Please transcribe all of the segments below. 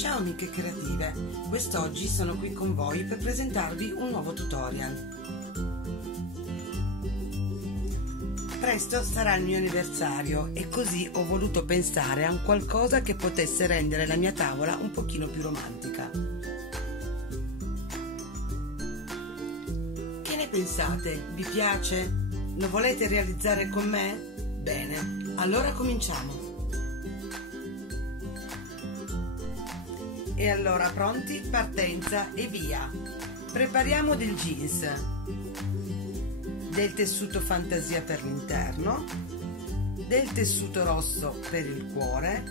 Ciao amiche creative, quest'oggi sono qui con voi per presentarvi un nuovo tutorial. Presto sarà il mio anniversario e così ho voluto pensare a un qualcosa che potesse rendere la mia tavola un pochino più romantica. Che ne pensate? Vi piace? Lo volete realizzare con me? Bene, allora cominciamo! E allora pronti? Partenza e via! Prepariamo del jeans, del tessuto fantasia per l'interno, del tessuto rosso per il cuore,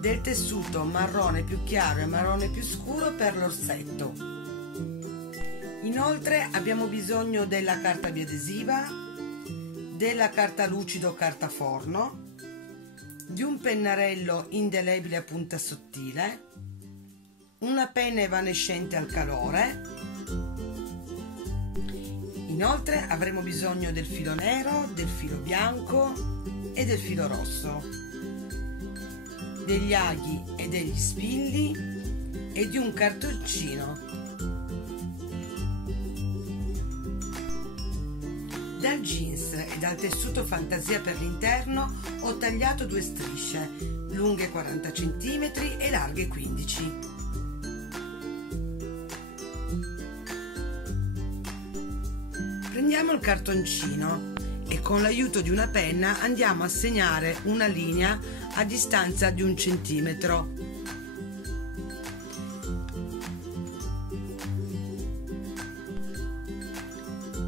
del tessuto marrone più chiaro e marrone più scuro per l'orsetto. Inoltre abbiamo bisogno della carta biadesiva, della carta lucido o carta forno, di un pennarello indelebile a punta sottile, una penna evanescente al calore. Inoltre avremo bisogno del filo nero, del filo bianco e del filo rosso, degli aghi e degli spilli e di un cartoncino. Dal jeans e dal tessuto fantasia per l'interno ho tagliato due strisce, lunghe 40 cm e larghe 15. Prendiamo il cartoncino e con l'aiuto di una penna andiamo a segnare una linea a distanza di 1 centimetro.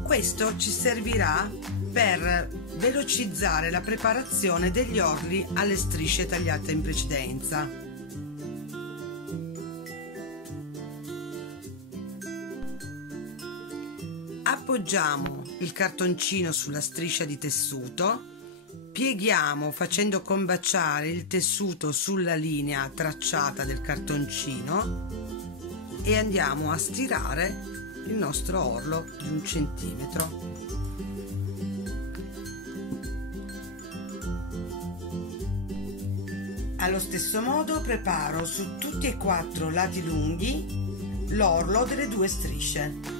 Questo ci servirà per velocizzare la preparazione degli orli alle strisce tagliate in precedenza. Appoggiamo il cartoncino sulla striscia di tessuto, pieghiamo facendo combaciare il tessuto sulla linea tracciata del cartoncino e andiamo a stirare il nostro orlo di 1 centimetro. Allo stesso modo preparo su tutti e 4 lati lunghi l'orlo delle 2 strisce.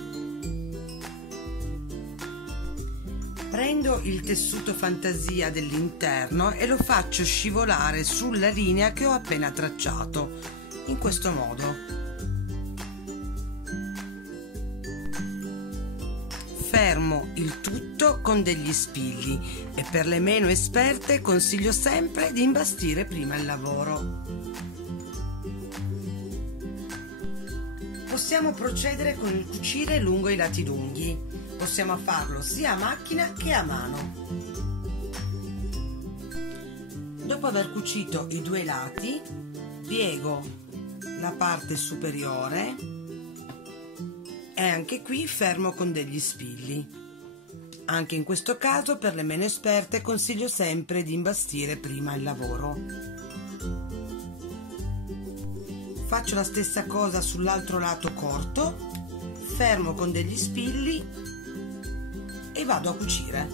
Prendo il tessuto fantasia dell'interno e lo faccio scivolare sulla linea che ho appena tracciato, in questo modo. Fermo il tutto con degli spilli e per le meno esperte consiglio sempre di imbastire prima il lavoro. Possiamo procedere con il cucire lungo i lati lunghi. Possiamo farlo sia a macchina che a mano. Dopo aver cucito i 2 lati, piego la parte superiore e anche qui fermo con degli spilli. Anche in questo caso, per le meno esperte, consiglio sempre di imbastire prima il lavoro. Faccio la stessa cosa sull'altro lato corto, fermo con degli spilli e vado a cucire.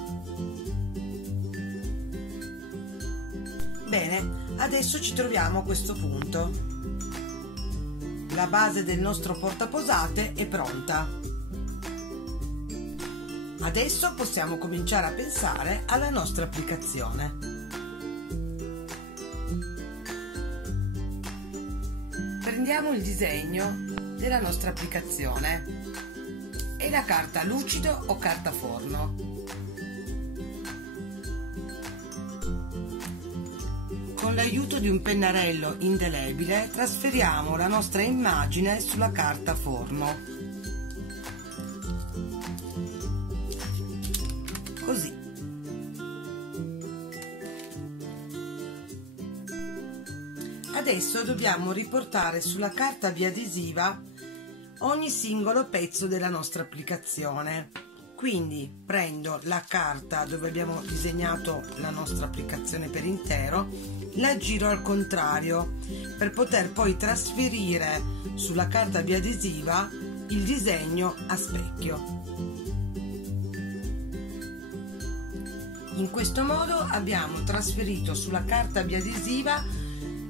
Bene, adesso ci troviamo a questo punto. La base del nostro portaposate è pronta. Adesso possiamo cominciare a pensare alla nostra applicazione. Prendiamo il disegno della nostra applicazione e la carta lucido o carta forno. Con l'aiuto di un pennarello indelebile trasferiamo la nostra immagine sulla carta forno. Così. Adesso dobbiamo riportare sulla carta biadesiva ogni singolo pezzo della nostra applicazione. Quindi prendo la carta dove abbiamo disegnato la nostra applicazione per intero, la giro al contrario per poter poi trasferire sulla carta biadesiva il disegno a specchio. In questo modo abbiamo trasferito sulla carta biadesiva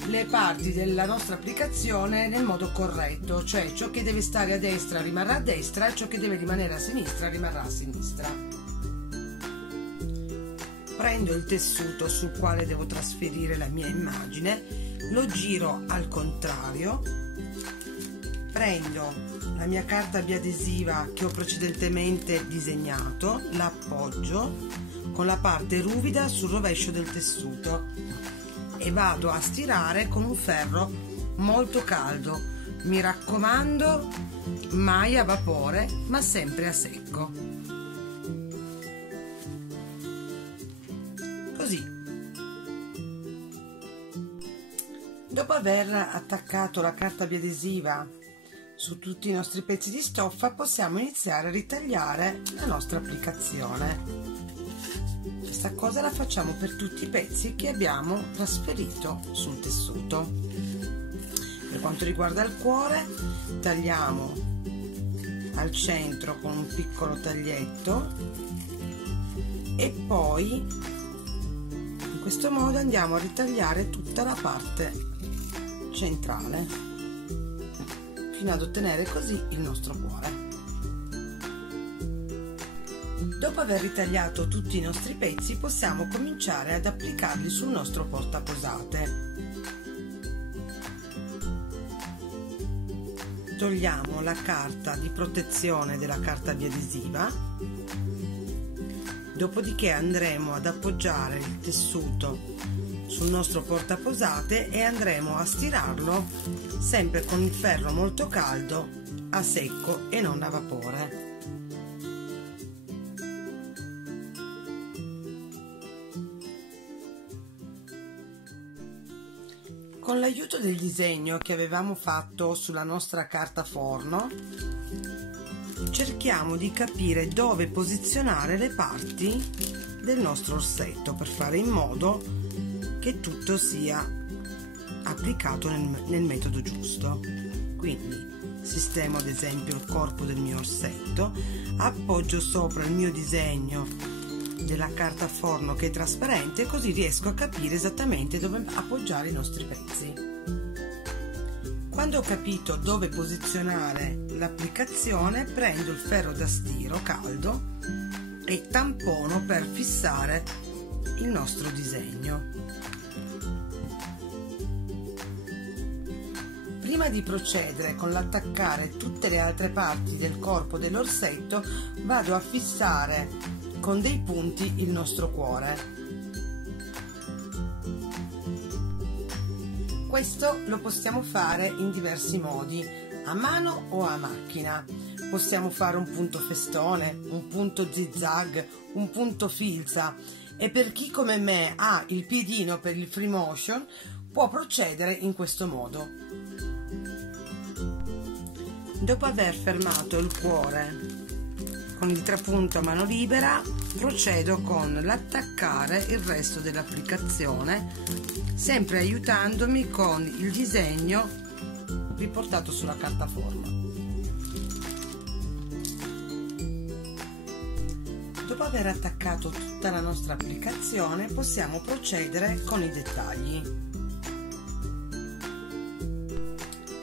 le parti della nostra applicazione nel modo corretto, cioè ciò che deve stare a destra rimarrà a destra e ciò che deve rimanere a sinistra rimarrà a sinistra. Prendo il tessuto sul quale devo trasferire la mia immagine, lo giro al contrario, prendo la mia carta biadesiva che ho precedentemente disegnato, la appoggio con la parte ruvida sul rovescio del tessuto e vado a stirare con un ferro molto caldo. Mi raccomando, mai a vapore, ma sempre a secco. Così. Dopo aver attaccato la carta biadesiva su tutti i nostri pezzi di stoffa, possiamo iniziare a ritagliare la nostra applicazione. Questa cosa la facciamo per tutti i pezzi che abbiamo trasferito sul tessuto. Per quanto riguarda il cuore, tagliamo al centro con un piccolo taglietto e poi in questo modo andiamo a ritagliare tutta la parte centrale fino ad ottenere così il nostro cuore. Dopo aver ritagliato tutti i nostri pezzi, possiamo cominciare ad applicarli sul nostro portaposate. Togliamo la carta di protezione della carta biadesiva, dopodiché andremo ad appoggiare il tessuto sul nostro portaposate e andremo a stirarlo sempre con il ferro molto caldo, a secco e non a vapore. Con l'aiuto del disegno che avevamo fatto sulla nostra carta forno, cerchiamo di capire dove posizionare le parti del nostro orsetto per fare in modo che tutto sia applicato nel metodo giusto. Quindi sistemo ad esempio il corpo del mio orsetto, appoggio sopra il mio disegno della carta forno che è trasparente, così riesco a capire esattamente dove appoggiare i nostri pezzi. Quando ho capito dove posizionare l'applicazione, prendo il ferro da stiro caldo e tampono per fissare il nostro disegno. Prima di procedere con l'attaccare tutte le altre parti del corpo dell'orsetto, vado a fissare con dei punti il nostro cuore. Questo lo possiamo fare in diversi modi, a mano o a macchina. Possiamo fare un punto festone, un punto zigzag, un punto filza, e per chi come me ha il piedino per il free motion può procedere in questo modo. Dopo aver fermato il cuore con il trapunto a mano libera, procedo con l'attaccare il resto dell'applicazione, sempre aiutandomi con il disegno riportato sulla carta forma. Dopo aver attaccato tutta la nostra applicazione, possiamo procedere con i dettagli.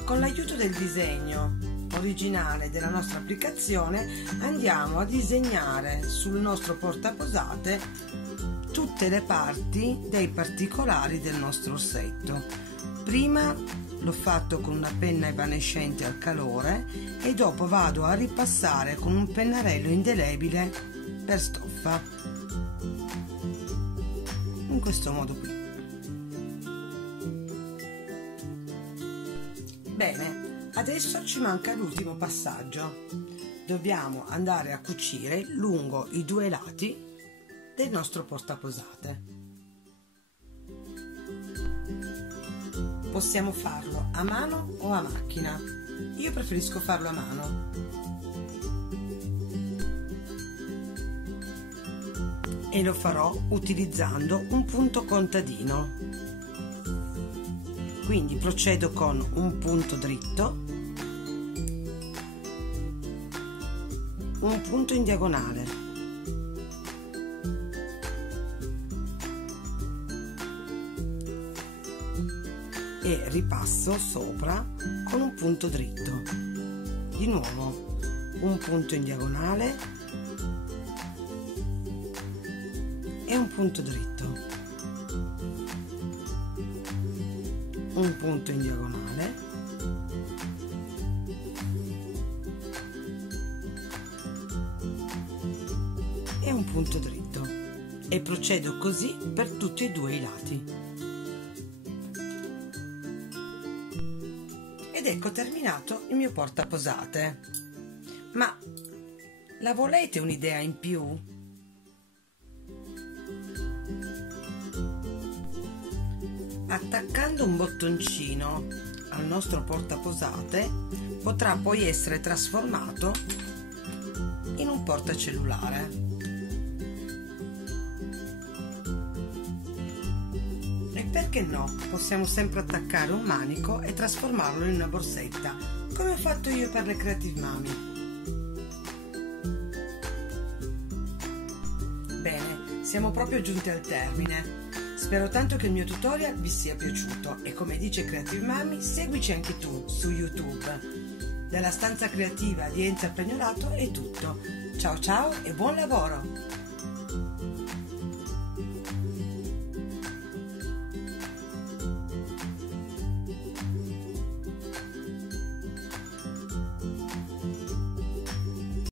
Con l'aiuto del disegno originale della nostra applicazione andiamo a disegnare sul nostro portaposate tutte le parti dei particolari del nostro orsetto. Prima l'ho fatto con una penna evanescente al calore e dopo vado a ripassare con un pennarello indelebile per stoffa, in questo modo qui. Bene. Adesso ci manca l'ultimo passaggio. Dobbiamo andare a cucire lungo i due lati del nostro portaposate. Possiamo farlo a mano o a macchina. Io preferisco farlo a mano. E lo farò utilizzando un punto contadino. Quindi procedo con un punto dritto, un punto in diagonale, e ripasso sopra con un punto dritto. Di nuovo un punto in diagonale e un punto dritto, un punto in diagonale e un punto dritto, e procedo così per tutti e due i lati. Ed ecco terminato il mio portaposate. Ma la volete un'idea in più? Attaccando un bottoncino al nostro portaposate potrà poi essere trasformato in un portacellulare. E perché no? Possiamo sempre attaccare un manico e trasformarlo in una borsetta, come ho fatto io per le Creative Mami. Bene, siamo proprio giunti al termine. Spero tanto che il mio tutorial vi sia piaciuto e, come dice Creative Mami, seguici anche tu su YouTube. Dalla stanza creativa di Enza Pegnorato è tutto. Ciao ciao e buon lavoro!